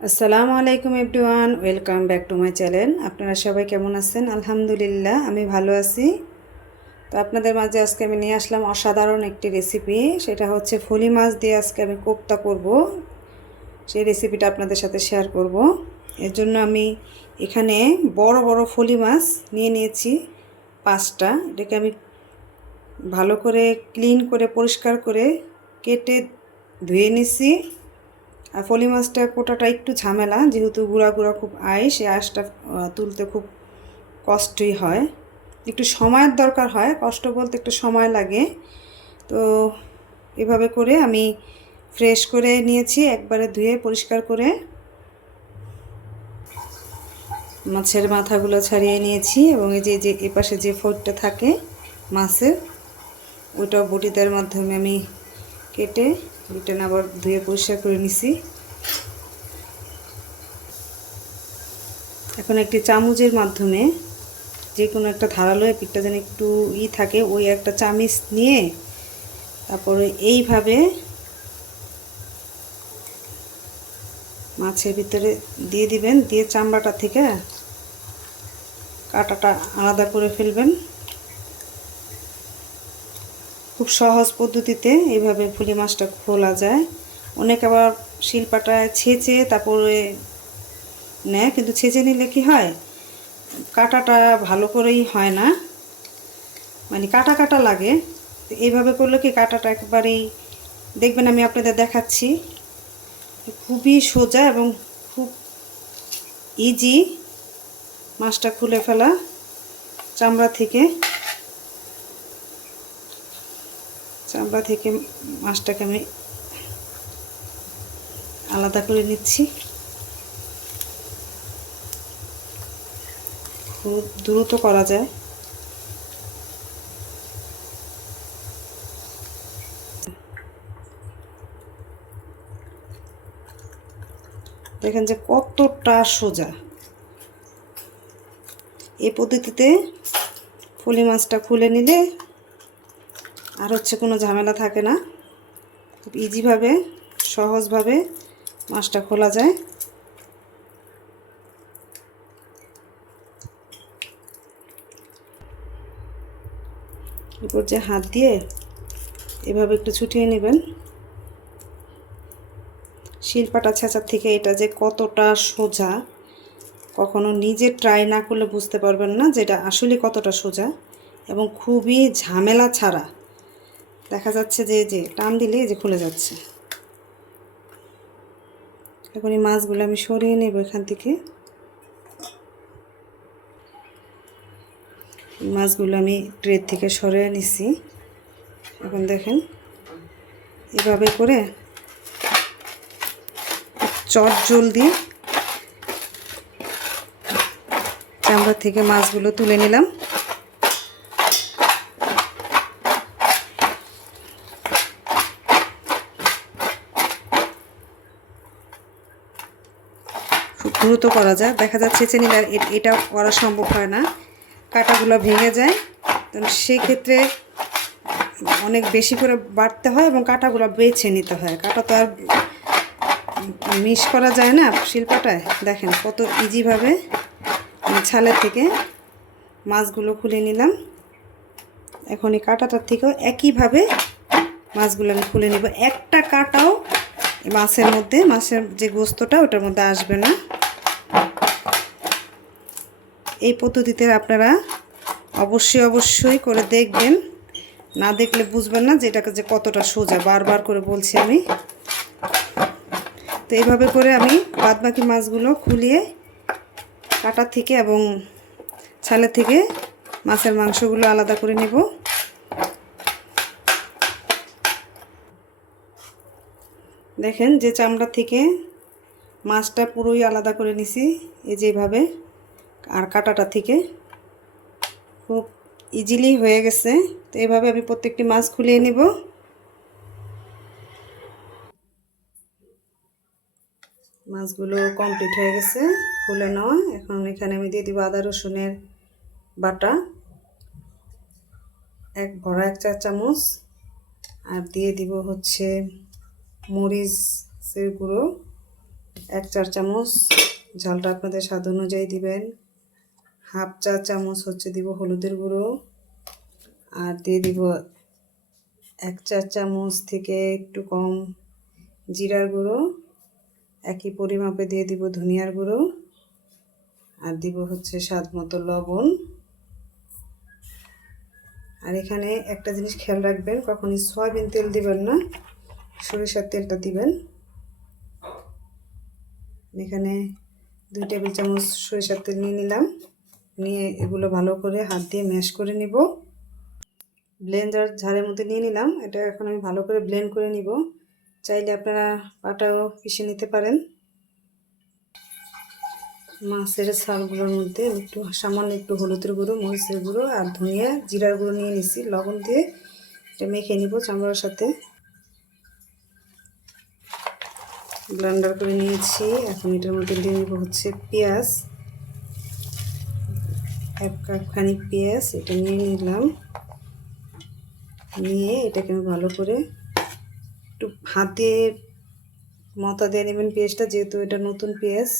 আসসালামু আলাইকুম everyone, welcome back to my channel. আপনারা সবাই কেমন আছেন? আলহামদুলিল্লাহ, আমি ভালো আছি। তো আপনাদের মাঝে আজকে আমি নিয়ে আসলাম অসাধারণ একটি রেসিপি সেটা হচ্ছে ফলি মাছ দিয়ে আজকে আমি কোপ্তা করব। সেই রেসিপিটা আপনাদের সাথে শেয়ার করব। এর জন্য আমি এখানে বড় বড় ফলি মাছ নিয়ে নিয়েছি, পাঁচটা। এটাকে আমি ভালো করে ক্লিন করে, পরিষ্কার করে কেটে ধুয়ে নিছি। আর ফলি মাছটা কোটাটা একটু ঝামেলা, যেহেতু গুঁড়া গুঁড়া খুব আয় সে আঁশটা তুলতে খুব কষ্টই হয়। একটু সময়ের দরকার হয়, কষ্ট বলতে একটু সময় লাগে। তো এভাবে করে আমি ফ্রেশ করে নিয়েছি, একবারে ধুয়ে পরিষ্কার করে। মাছের মাথাগুলো ছাড়িয়ে নিয়েছি এবং এই যে যে এপাশে যে ফোরটা থাকে মাছের ওইটাও বটিদের মাধ্যমে আমি কেটে রিটার্ন আবার ধুয়ে পরিষ্কার করে নিছি। এখন একটি চামচের মাধ্যমে যে কোনো একটা ধারালো পিঠটা যেন একটু ই থাকে, ওই একটা চামিচ নিয়ে তারপরে এইভাবে মাছের ভিতরে দিয়ে দিবেন, দিয়ে চামড়াটা থেকে কাঁটাটা আলাদা করে ফেলবেন। খুব সহজ পদ্ধতিতে এইভাবে ফুলি মাছটা খোলা যায়। অনেক আবার শিলপাটায় ছেঁচে তারপরে নেয়, কিন্তু ছেঁচে নিলে কি হয়? কাটাটা ভালো করেই হয় না। মানে কাটা কাটা লাগে। এইভাবে করলে কি কাটাটা একবারেই, দেখবেন আমি আপনাদের দেখাচ্ছি, খুবই সোজা এবং খুব ইজি মাছটা খুলে ফেলা চামড়া থেকে। চামড়া থেকে মাছটাকে আমি আলাদা করে নিচ্ছি। খুব দ্রুত করা যায়। দেখেন যে কতটা সোজা। এই পদ্ধতিতে ফুলি মাছটা খুলে নিলে আর হচ্ছে কোনো ঝামেলা থাকে না। খুব ইজিভাবে সহজভাবে মাছটা খোলা যায়। এরপর যে হাত দিয়ে এভাবে একটু ছুটিয়ে নেবেন। শিল্পাটা ছেঁচার থেকে এটা যে কতটা সোজা, কখনো নিজে ট্রাই না করলে বুঝতে পারবেন না যে এটা আসলে কতটা সোজা এবং খুবই ঝামেলা ছাড়া। দেখা যাচ্ছে যে যে টান দিলে যে খুলে যাচ্ছে। এখন এই মাছগুলো আমি সরিয়ে নেব এখান থেকে। মাছগুলো আমি ট্রের থেকে সরিয়ে নিছি। এখন দেখেন, এভাবে করে চট জলদি চামড়া থেকে মাছগুলো তুলে নিলাম খুব দ্রুত করা যায়। দেখা যাচ্ছে আর এটা করা সম্ভব হয় না। কাটাগুলো ভেঙে যায়। তো সেই ক্ষেত্রে অনেক বেশি করে বাড়তে হয় এবং কাটাগুলো বেছে নিতে হয়। কাটা তো আর মিস করা যায় না শিল্পটায়। দেখেন কত ইজিভাবে ছালের থেকে মাছগুলো খুলে নিলাম। এখন এই কাটাটার থেকেও একইভাবে মাছগুলো আমি খুলে নিব। একটা কাটাও মাছের মধ্যে, মাছের যে গোস্তটা, ওটার মধ্যে আসবে না। এই পদ্ধতিতে আপনারা অবশ্যই অবশ্যই করে দেখবেন। না দেখলে বুঝবেন না যে এটাকে যে কতটা সোজা, বারবার করে বলছি আমি। তো এইভাবে করে আমি বাদবাকি মাছগুলো খুলিয়ে কাটা থেকে এবং ছালের থেকে মাছের মাংসগুলো আলাদা করে নেব। দেখেন যে চামড়া থেকে মাছটা পুরোই আলাদা করে নিছি, এই যেভাবে আর কাটাটা থেকে খুব ইজিলি হয়ে গেছে। তো এভাবে আমি প্রত্যেকটি মাছ খুলিয়ে নিব। মাছগুলো কমপ্লিট হয়ে গেছে, খুলে নেওয়া। এখন এখানে আমি দিয়ে দিব আদা রসুনের বাটা। এক ভরা এক চা চামচ। আর দিয়ে দিব হচ্ছে মরিচের গুঁড়ো। এক চার চামচ। ঝালটা আপনাদের স্বাদ অনুযায়ী দিবেন। হাফ চা চামচ হচ্ছে দিব হলুদের গুঁড়ো আর দিয়ে দিব এক চার চামচ থেকে একটু কম জিরার গুঁড়ো। একই পরিমাপে দিয়ে দিব ধনিয়ার গুঁড়ো আর দিব হচ্ছে স্বাদ মতো লবণ। আর এখানে একটা জিনিস খেয়াল রাখবেন, কখনই সয়াবিন তেল দিবেন না, সরিষার তেলটা দিবেন। এখানে দুই টেবিল চামচ সরিষার তেল নিয়ে নিলাম। নিয়ে এগুলো ভালো করে হাত দিয়ে ম্যাশ করে নিব। ব্লেন্ডার ঝাড়ের মধ্যে নিয়ে নিলাম। এটা এখন আমি ভালো করে ব্লেন্ড করে নিব। চাইলে আপনারা পাটাও পিষে নিতে পারেন। মাছের ছালগুলোর মধ্যে একটু সামান্য একটু হলুদের গুঁড়ো, মরিচের গুঁড়ো আর ধনিয়া জিরার গুঁড়ো নিয়ে নিছি। লবণ দিয়ে এটা মেখে নিব চামড়ার সাথে। ব্লেন্ডার করে নিয়েছি। এখন এটার মধ্যে দিয়ে নিব হচ্ছে পেঁয়াজ। এক কাপ খানিক পেঁয়াজ এটা নিয়ে নিলাম। নিয়ে এটাকে আমি ভালো করে একটু হাত মতা দিয়ে নেবেন পেঁয়াজটা, যেহেতু এটা নতুন পেঁয়াজ,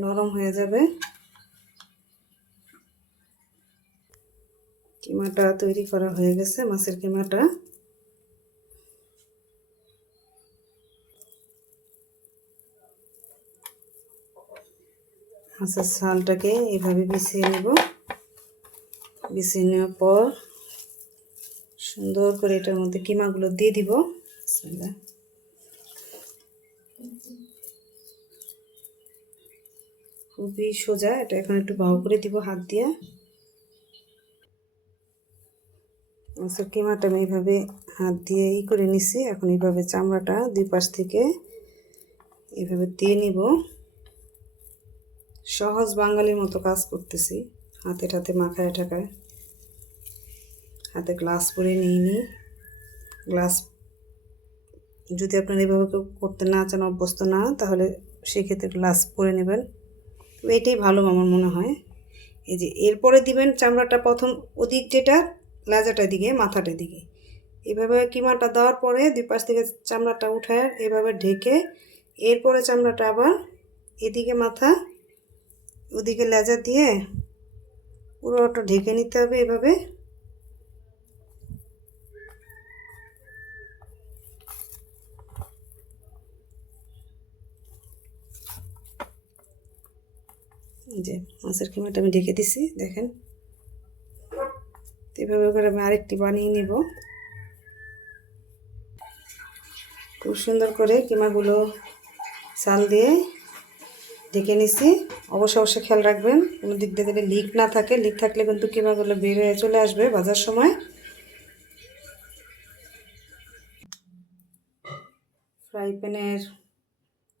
নরম হয়ে যাবে। কিমাটা তৈরি করা হয়ে গেছে, মাছের কিমাটা। মাছের ছালটাকে এভাবে বিছিয়ে নেব। বিছিয়ে নেওয়ার পর সুন্দর করে এটার মধ্যে কিমাগুলো দিয়ে দিব। খুবই সোজা, এটা এখন একটু বাউ করে দিব হাত দিয়ে। মাছের কিমাটা আমি এইভাবে হাত দিয়ে ই করে নিছি। এখন এইভাবে চামড়াটা দুই পাশ থেকে এইভাবে দিয়ে নিব। সহজ বাঙালির মতো কাজ করতেছি। হাতে টাতে মাখায় ঠাকায়। হাতে গ্লাস পরে নিই। গ্লাস যদি আপনার এভাবে কেউ করতে না চান, অভ্যস্ত না, তাহলে সেক্ষেত্রে গ্লাস পরে নেবেন। তো এটাই ভালো আমার মনে হয়। এই যে এরপরে দিবেন চামড়াটা প্রথম ওদিক যেটা লেজাটার দিকে, মাথাটার দিকে। এভাবে কিমাটা দেওয়ার পরে দুই পাশ থেকে চামড়াটা উঠায় এভাবে ঢেকে, এরপরে চামড়াটা আবার এদিকে মাথা ওদিকে লেজা দিয়ে পুরোটা ঢেকে নিতে হবে এভাবে। যে মাছের কিমাটা আমি ঢেকে দিছি, দেখেন। এভাবে করে আমি আরেকটি বানিয়ে নিব। খুব সুন্দর করে কিমাগুলো চাল দিয়ে ঢেকে নিছি। অবশ্য অবশ্যই খেয়াল রাখবেন। কোনো দিক দিয়ে যদি লিক না থাকে লিক থাকলে কিন্তু কিমাগুলো বের হয়ে চলে আসবে বাজার সময়। ফ্রাই প্যানের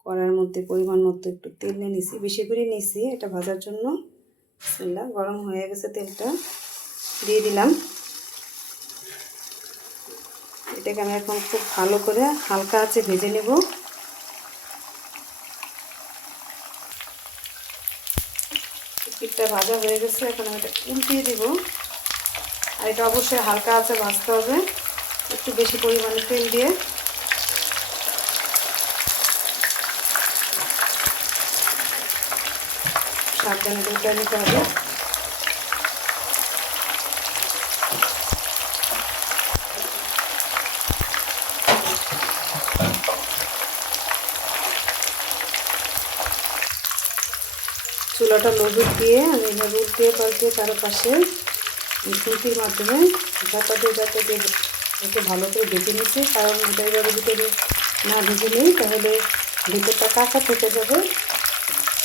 কড়ার মধ্যে পরিমাণ মতো একটু তেল নিয়ে নিছি। বেশি করে নিছি, এটা ভাজার জন্য। বিসমিল্লাহ, গরম হয়ে গেছে তেলটা। দিয়ে দিলাম। এটাকে আমি এখন খুব ভালো করে হালকা আছে ভেজে নেব পিঠটা ভাজা হয়ে গেছে, এখন আমি এটা উল্টিয়ে দিব। আর এটা অবশ্যই হালকা আছে ভাজতে হবে, একটু বেশি পরিমাণে তেল দিয়ে। সাবধানে দুটা নিতে হবে। চুলাটা লবুট দিয়ে আমি এভাবে উল্টিয়ে পাল্টিয়ে চারপাশে খুন্তির মাধ্যমে যাতা দিয়ে যাতা একটু ভালো করে ভেজে নিচ্ছি। কারণ এটা এভাবে না ভেজে নিই, তাহলে ভিতরটা কাঁচা থেকে যাবে।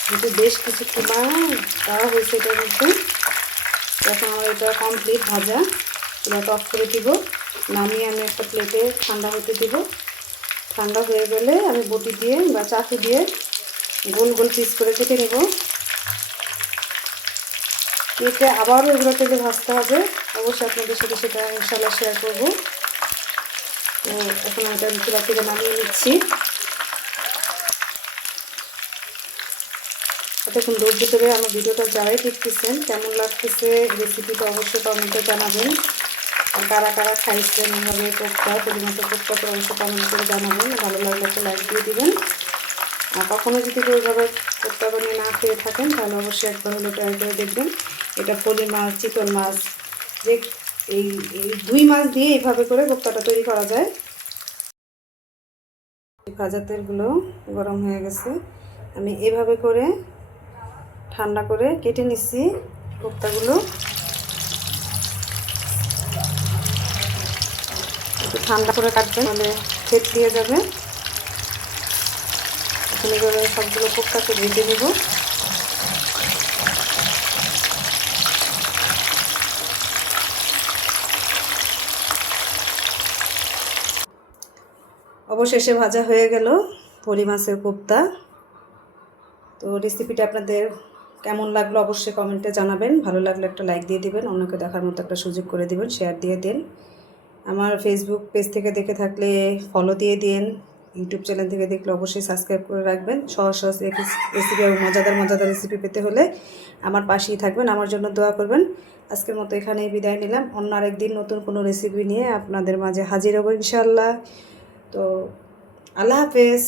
যেহেতু বেশ কিছু কিমা দেওয়া হয়েছে এটার মধ্যে। এখন আমার এটা কমপ্লিট ভাজা। চুলাটা অফ করে দিব। নামিয়ে আমি একটা প্লেটে ঠান্ডা হতে দিব। ঠান্ডা হয়ে গেলে আমি বটি দিয়ে বা চাকু দিয়ে গোল গোল পিস করে কেটে নেব। কেটে আবারও এগুলো তেলে ভাজতে হবে। অবশ্যই আপনাদের সাথে সেটা ইনশাল্লাহ শেয়ার করব। তো এখন আমি এটা চুলা থেকে নামিয়ে নিচ্ছি। এতক্ষণ ধৈর্য ধরে আমার ভিডিওটা যারাই দেখতেছেন, কেমন লাগতেছে রেসিপিটা অবশ্যই কমেন্টে জানাবেন। আর কারা কারা খাইছেন, এভাবে পরিমতো কোকটা করে অবশ্যই কমেন্ট করে জানাবেন। ভালো লাগলে একটা লাইক দিয়ে দিবেন। কখনো যদি কেউ এইভাবে কোপ্তা বানিয়ে না খেয়ে থাকেন, তাহলে অবশ্যই একবার হলো ট্রাই করে দেখবেন। এটা পলি মাছ, চিতল মাছ, যে এই এই দুই মাছ দিয়ে এইভাবে করে কোপ্তাটা তৈরি করা যায়। ভাজা তেলগুলো গরম হয়ে গেছে। আমি এভাবে করে ঠান্ডা করে কেটে নিচ্ছি কোপ্তাগুলো ঠান্ডা করে কাটবেন, তাহলে ফেট দিয়ে যাবে। এখানে করে সবগুলো কোপ্তাকে ভেজে নেব। অবশেষে ভাজা হয়ে গেল পলি মাছের কোপ্তা। তো রেসিপিটা আপনাদের কেমন লাগল অবশ্যই কমেন্টে জানাবেন। ভালো লাগলে একটা লাইক দিয়ে দিবেন, অন্যকে দেখার মতো একটা সুযোগ করে দিবেন শেয়ার দিয়ে দিন। আমার ফেসবুক পেজ থেকে দেখে থাকলে ফলো দিয়ে দিন। ইউটিউব চ্যানেল থেকে দেখলে অবশ্যই সাবস্ক্রাইব করে রাখবেন। সহজ সহজ রেসিপি এবং মজাদার মজাদার রেসিপি পেতে হলে আমার পাশেই থাকবেন, আমার জন্য দোয়া করবেন। আজকের মতো এখানেই বিদায় নিলাম। অন্য আরেকদিন নতুন কোনো রেসিপি নিয়ে আপনাদের মাঝে হাজির হব ইনশাল্লাহ তো আল্লাহ হাফেজ।